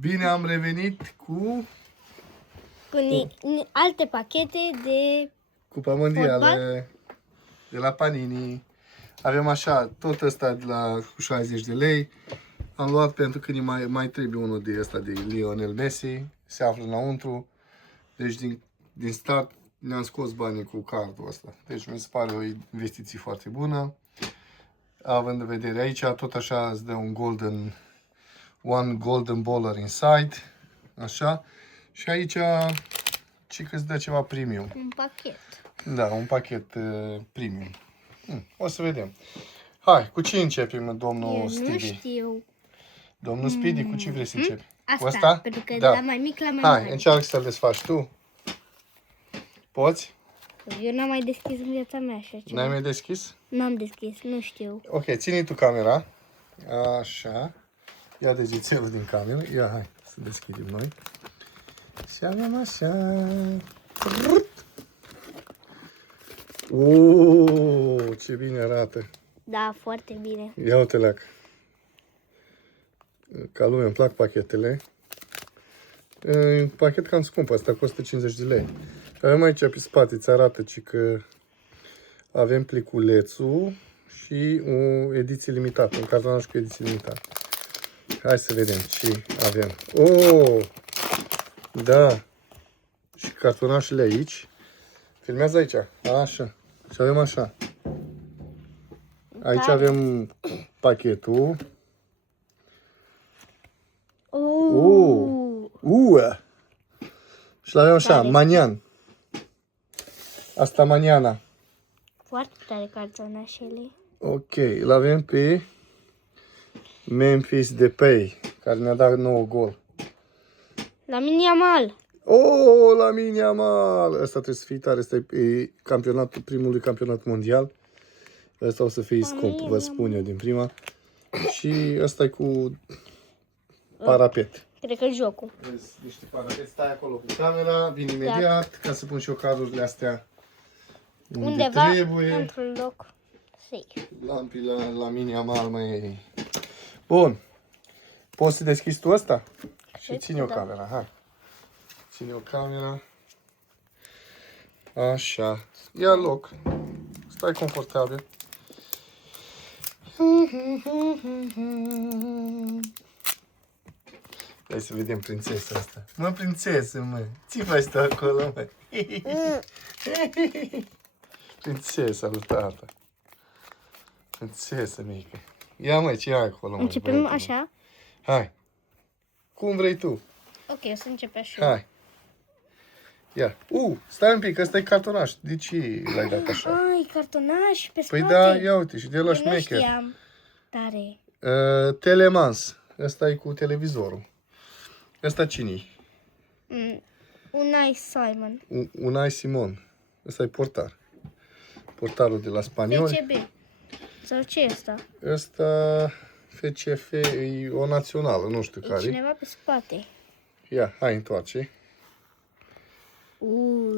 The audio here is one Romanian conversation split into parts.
Bine am revenit cu alte pachete de Cupa Mondială de la Panini. Avem așa, tot ăsta de la cu 60 de lei. Am luat pentru că mai trebuie unul de ăsta de Lionel Messi. Se află înăuntru. Deci din start ne-am scos banii cu cardul ăsta. Deci mi se pare o investiție foarte bună. Având în vedere aici, tot așa îți dă one golden baller inside. Așa. Și aici și că îți dă ceva premium. un pachet. Da, un pachet premium. O să vedem. Hai, cu ce începem, domnul Speedy? Nu știu. Domnul Speedy, cu ce vrei să începi? Asta, Cu asta? pentru că Da. de la mai mic la mai Hai, mare. încearcă să-l desfaci tu. Poți? Eu n-am mai deschis în viața mea așa ceva. N-ai mai deschis? N-am deschis, nu știu. Ok, ține tu camera. Așa. Ia degețelul din cameră. Ia, hai, să deschidem noi. Și avem așa. Ce bine arată. Da, foarte bine. Ia uite leac. Ca lume, îmi plac pachetele. E un pachet cam scump, asta costă 50 de lei. Avem aici pe spate, îți arată că avem pliculețul și o ediție limitată, un cartonaj cu ediție limitată. Hai să vedem ce avem. Da. Și cartonașele aici. Filmează aici. Așa. Și avem așa. Aici avem pachetul. Și l-avem așa, Manian. Asta Maniana. Foarte tare cartonașele. Ok, l-avem pe Memphis Depay, care ne-a dat 9 gol. Lamine Yamal. Lamine Yamal! Ăsta trebuie să fie tare, ăsta e campionatul, primului campionat mondial. Ăsta o să fie scump, vă spun eu din prima. Și ăsta e cu parapet. Cred că jocul. Vezi, niște parapet, stai acolo cu camera, vin imediat, ca să pun și eu cardurile astea Undeva trebuie. într-un loc safe. Lampii la mine Yamal, măi. Bun. Poți să deschizi tu ăsta? Și ține o camera, hai. Ține o camera. Așa. Ia loc. Stai confortabil. Hai să vedem prințesa asta. Mă, prințesă, mă. Ce faci tu acolo, mă? Prințesa lui tata. Prințesă mică. Ia, mă, ce ai acolo, mă? Începem așa? Hai. Cum vrei tu? Ok, o să încep așa. Hai. Ia. Stai un pic, ăsta e cartonaș. De ce l-ai dat așa? Ai, cartonaș pe spate. Păi da, ia uite, și de la Eu nu șmecher. știam. Tare. Telemans. Ăsta e cu televizorul. Ăsta cine-i? Unai Simon. Unai Simon. Ăsta e portar. Portarul de la spanioli. FCB. Sau ce e asta? Ăsta FCF e o națională, nu știu E care. cineva pe spate. Ia, hai, întoarce.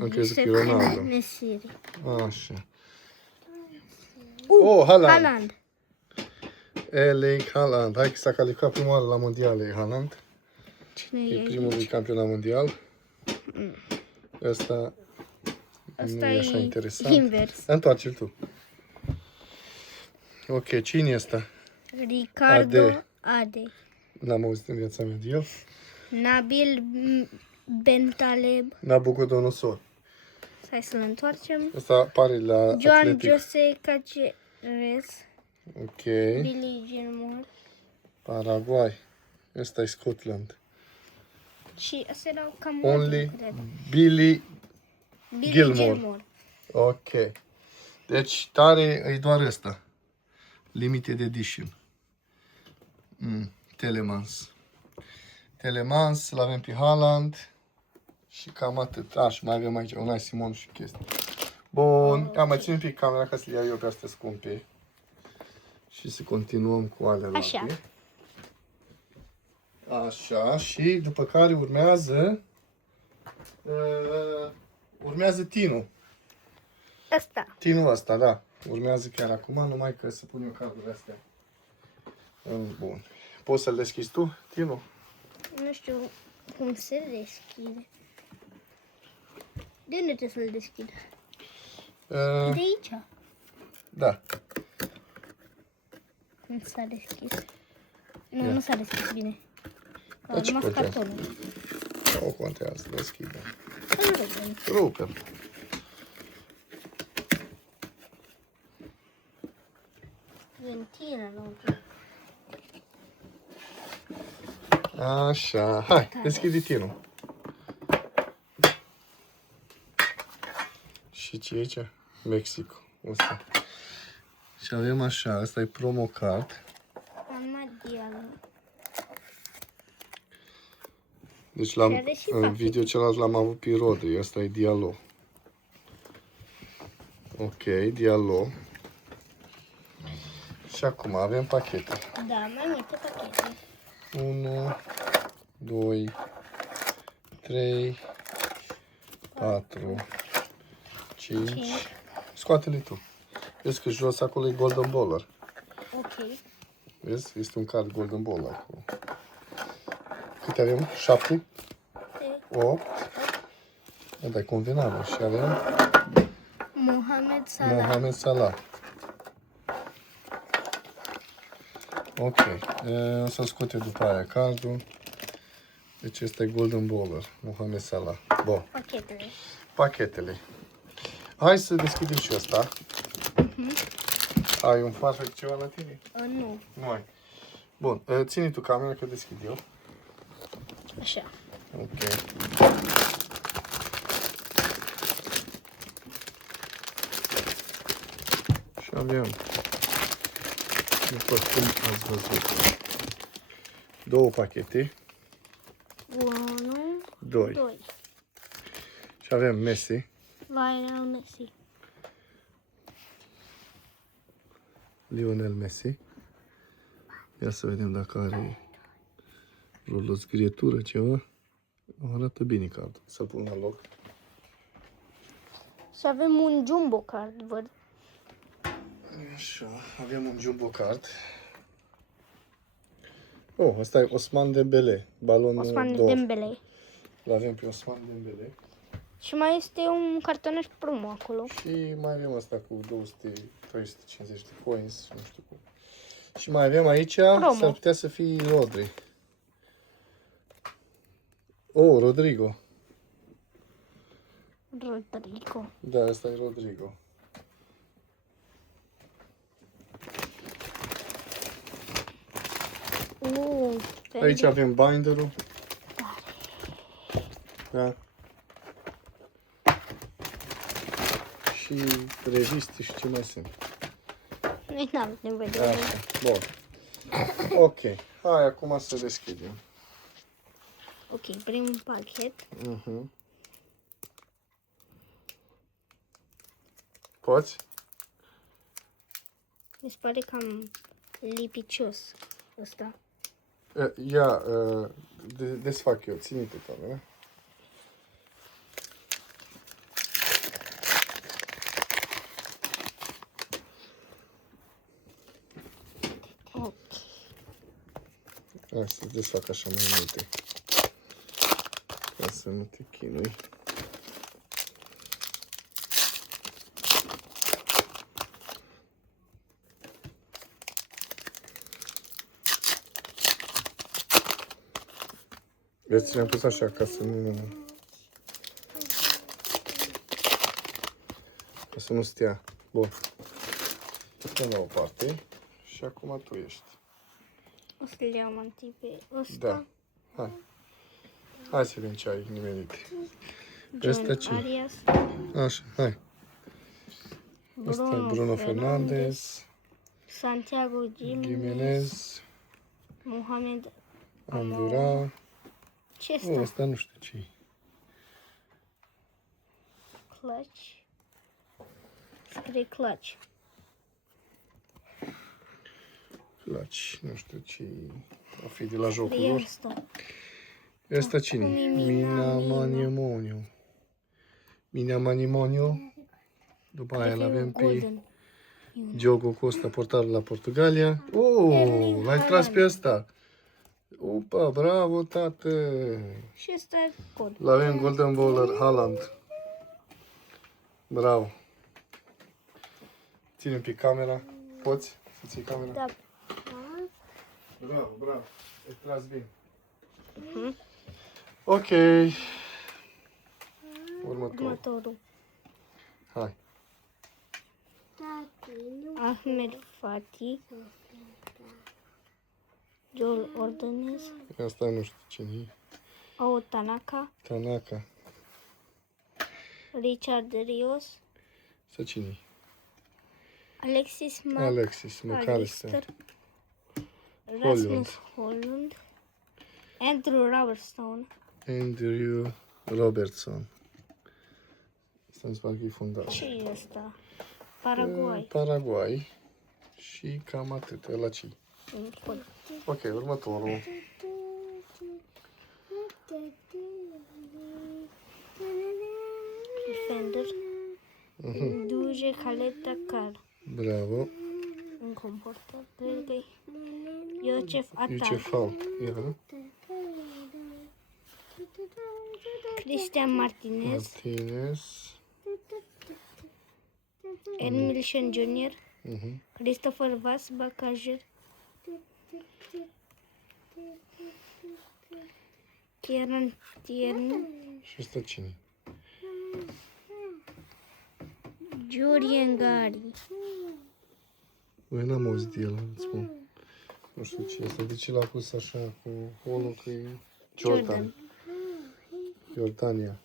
Am crezut că e Ronaldo. Nesiri. Așa. Haaland. Haaland. Erling Haaland. Hai că s-a calificat prima oară la mondiale Haaland. Cine E e primul aici? campionat mondial. Ăsta nu e așa interesant. invers. Întoarce-l tu. Ok, cine e ăsta? Ricardo Ade. N-am auzit în viața mea de el. Nabil Bentaleb. Nabucodonosor. Hai să-l întoarcem. Ăsta pare la Joan atletic. Jose Caceres. Ok. Billy Gilmore. Paraguay. Ăsta e Scotland. Și astea erau cam Only multe, cred. Billy Billy Gilmore. Ok. Deci tare e doar ăsta. Limited edition. Telemans. Telemans, l-avem pe Haaland. Și cam atât. Și mai avem aici Unai Simon și chestii. Bun. Am mai ținut pe camera ca să le iau eu pe astea scumpe. Și să continuăm cu alea. Așa. Așa. Și după care urmează Tinu. Asta. Tinul ăsta, da. Urmează chiar acum, numai că să pun eu cardurile astea. Bun. Poți să-l deschizi tu, Tinu? Nu știu cum se deschide. De unde trebuie să-l deschid? De aici. Da. Cum s-a deschis? Nu, Ia. nu s-a deschis bine. A Dar ce rămas contează? cartonul. Nu contează, deschide. Să-l rupem. Rupe-l. Ventilă înăuntru. Așa, hai, deschide tinul. Și ce e aici? Mexico. Ăsta. Și avem așa, asta e promo card. Am dialog. Deci Și are și în pachete. video celălalt l-am avut pe Rodri, asta e Diallo. Ok, Diallo. Și acum avem pachete. Da, mai multe pachete. 1, 2, 3, 4, 5. Cinci. Scoate-le tu. Vezi că jos acolo e Golden Bowler. Ok. Vezi? Este un card Golden Bowler acolo. Câte avem? 7? 8? Da, e convenabil. Și avem Mohamed Salah. Mohamed Salah. Ok. O să scoate după aia cardul. Deci ăsta e Golden Bowler. Mohamed Salah. Bun. Pachetele. Pachetele. Hai să deschidem și ăsta. Ai un farfec ceva la tine? Nu. Nu ai. Bun. Ține tu camera că deschid eu. Așa. Ok. Și avem, după cum ați văzut, 2 pachete, 1, 2. 2. Și avem Messi, Lionel Messi. Lionel Messi. Ia să vedem dacă are vreo lăzgrietură, ceva. Arată bine cardul. Să-l pun la loc. Și avem un jumbo card, văd. Așa, avem un jumbo card. Oh, ăsta e Osman Dembele, balonul Osman d'or. Dembele. L-avem pe Osman Dembele. Și mai este un cartonaș promo acolo. Și mai avem asta cu 200-350 de coins, nu știu cum. Și mai avem aici, s-ar putea să fie Rodri. Oh, Rodrigo. Rodrigo. Da, asta e Rodrigo. Aici avem binderul. Da. Și reviste și ce mai sunt. Noi n-am nevoie de Așa, bun. Ok, hai acum să deschidem. Ok, primul pachet. Poți? Mi se pare cam lipicios ăsta. Ia, desfac eu, ține tu camera. Ok. Hai să desfac așa mai multe. Ca să nu te chinui. Vezi, le-am pus așa ca să nu stea. Bun. Putem la o parte. Și acum tu ești. O să le iau mai întâi pe ăsta. Da. Hai. Hai să vedem ce ai nimerit. Ăsta John ce? Arias. Așa, hai. Ăsta e Bruno Fernandes. Santiago Gimenez. Mohamed Andura. Ce Oh, ăsta? ăsta nu știu ce e. Clutch. Scrie clutch. Clutch, nu știu ce e. O fi de la jocul Scrie lor. ăsta. Ăsta cine e? Mina Manimonio. După aia l-avem pe Golden. Diogo Costa, portarul la Portugalia. Oh, l-ai tras pe ăsta. Upa, bravo, tată! Și ăsta e cod. L-avem Golden Bowler Haaland. Bravo! Ține un pic camera. Poți să ții camera? Da. Bravo, bravo. Ai tras bine. Mhm. Ok. Următorul. Următorul. Hai. Ahmed Fatih. Joel Ordonez. Asta nu știu cine e. Ao Tanaka. Tanaka. Richard Rios. Să cine e? Alexis Alexis McAllister. Rasmus Holland. Andrew Robertson. Andrew Robertson. Asta mi se pare că e fundat. Ce e ăsta? Paraguay. Paraguay. Și cam atât. Ăla ce Cod. Ok, următorul. Defender. Duje Caleta Car. Bravo. În comportă. Cred că Iosef Atal. Iucefal. Ia. Cristian Martinez. Martinez. Emilson Jr. Mhm. Christopher Vaz Bacajer. Kieran Tierney. Și ăsta cine? Julian Gari. Băi, n-am auzit de el, îți spun. Nu știu ce este. De ce l-a pus așa cu unul că e Jordan. Jordania.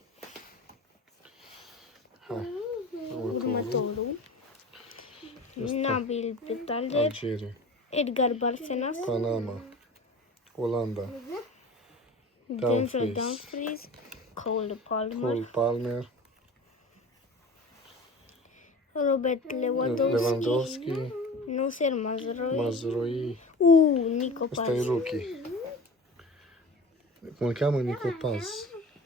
Hai. Următorul. Nabil Betalder. Algeria. Edgar Barcenas. Panama. Olanda. Denzel Dumfries. Cole Palmer. Cole Palmer. Robert Lewandowski. Lewandowski. Nusser Mazraoui. Mazroi. Nico Ăsta e Paz. rookie. Cum îl cheamă? Nico Paz.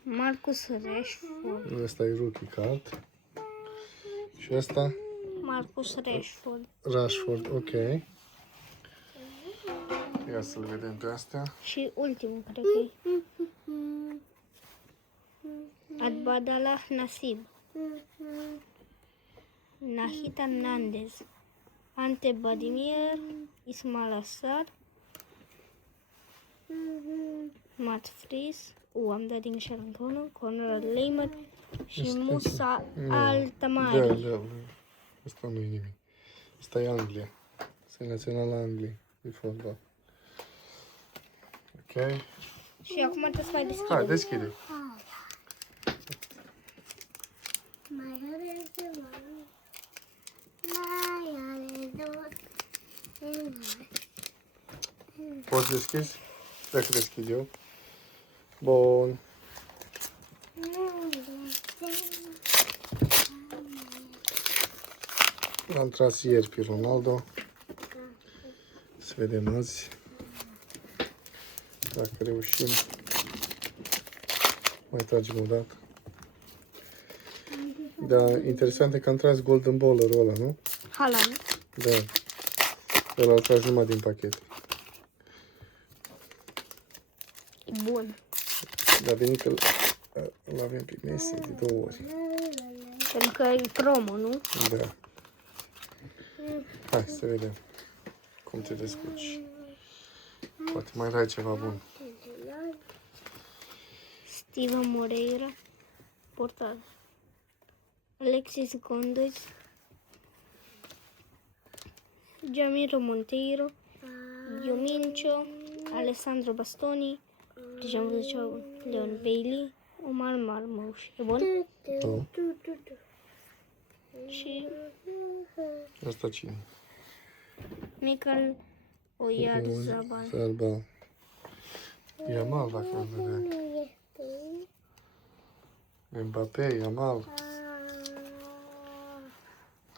Marcus Rashford. Ăsta e rookie card. Și ăsta? Marcus Rashford. Rashford, ok. Ia să le vedem pe astea. Și ultimul, cred că e. Adbadalah Nasib. Nahita Hernandez. Ante Badimir. Ismail Assar. Matt Fries. Am dat din greșeală încă unul. Conrad Leimer. Și Musa Altamari. Da. Asta nu e nimic. Asta e Anglia. Selecționala Angliei de fotbal. Ok. Și acum trebuie să mai deschidem. Hai, deschide. Mai are ceva. Mai are două. Poți deschizi? Dacă deschid eu. Bun. Am tras ieri pe Ronaldo. Să vedem azi. Dacă reușim. Mai tragem o dată. Da, interesant e că am tras Golden Bowler-ul ăla, nu? Haaland. Da. Ăla l-a tras numai din pachet. E bun. Dar a venit că îl avem pe Messi de 2 ori. Pentru că e promo, nu? Da. Hai să vedem cum te descurci. Poate mai dai ceva bun. Steven Moreira. Portal. Alexis Gondes. Jamiro Monteiro. Iomincio. Alessandro Bastoni. Deja am văzut ceva bun. Leon Bailey. Omar Marmouș. E bun? Da. Și Asta cine? Michael Oyarzabal. Zarba. Yamal, dacă am vedea. Mbappé, Yamal.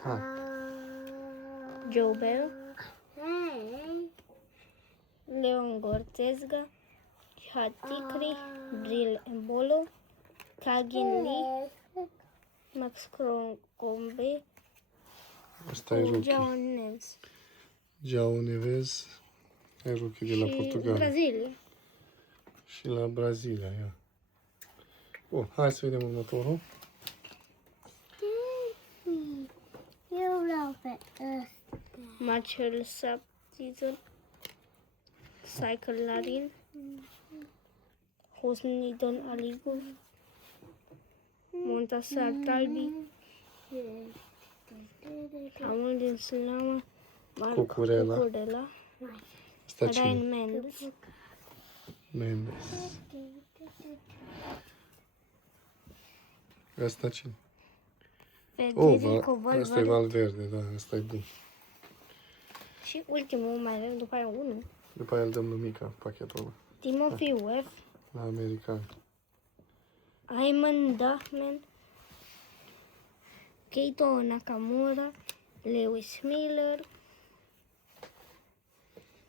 Hai. Joe Bell. Leon Goretzka. Jihad Tikri. Bril Embolo. Kagin Lee. Max Crocombe. Asta e rookie. João Neves. João Neves. E rookie de la Și Portugal. Brazilia. Și la Brazilia, ia. Bun, hai să vedem următorul. Eu vreau pe ăsta. Marcel Sabzizor, Cycle Larin, Hosni Don Aligur, Montasar Talbi, Ramon din Slamă, Cucurela, Asta cine? Ryan Mendes, Mendes. Asta cine? Federico Asta e Valverde Valverde, da, asta e bun. și ultimul mai avem după aia unul, După aia îl dăm lui Mica, pachetul ăla, Timothy Webb, la american. Ayman Dahmen, Keito Nakamura, Lewis Miller,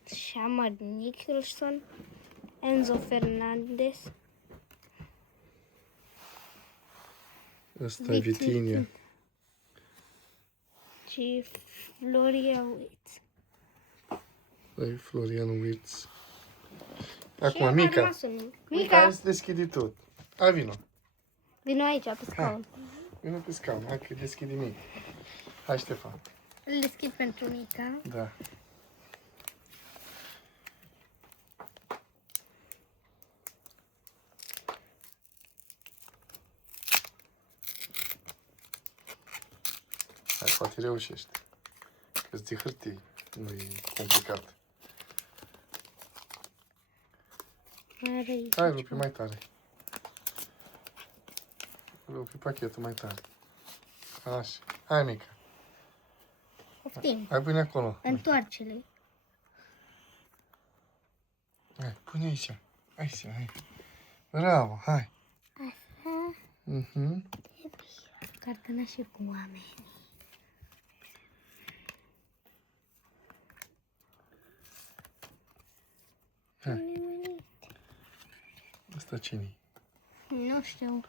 Shamar Nicholson, Enzo Fernandez, Asta e Vitinha. și Floria Witt. Asta e Florian Wirtz. Și Acum, a Mica. rămas unul. Mica, Mica, hai să deschidi tot. Hai, vino. vino aici pe scaun. Vino pe scaun, hai că deschidi Mica. Hai, Ștefan. Îl deschid pentru Mica. Da. Hai, poate reușești. Că-ți de hârtie, nu e complicat. Are aici. Hai, rupi mai tare. Rupi pachetul mai tare. Așa. Hai, Mica. Poftim. Hai, pune acolo. Întoarce-le. Hai, pune aici. Aici, hai. Bravo, hai. Așa. Mhm. Cartonașe cu oameni. Asta cine? Nu știu.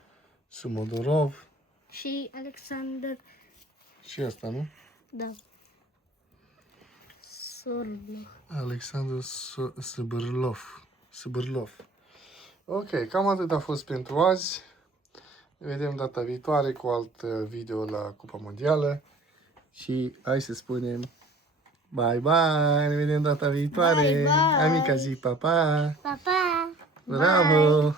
Sumodorov. Și Alexander, Și asta, nu? da. Sorlu. Alexandru Sâbârlov. Ok, cam atât a fost pentru azi. Ne vedem data viitoare cu alt video la Cupa Mondială. Și hai să spunem bye bye, ne vedem data viitoare. Bye, bye. Amica zi, pa, pa. Pa, pa. Bravo!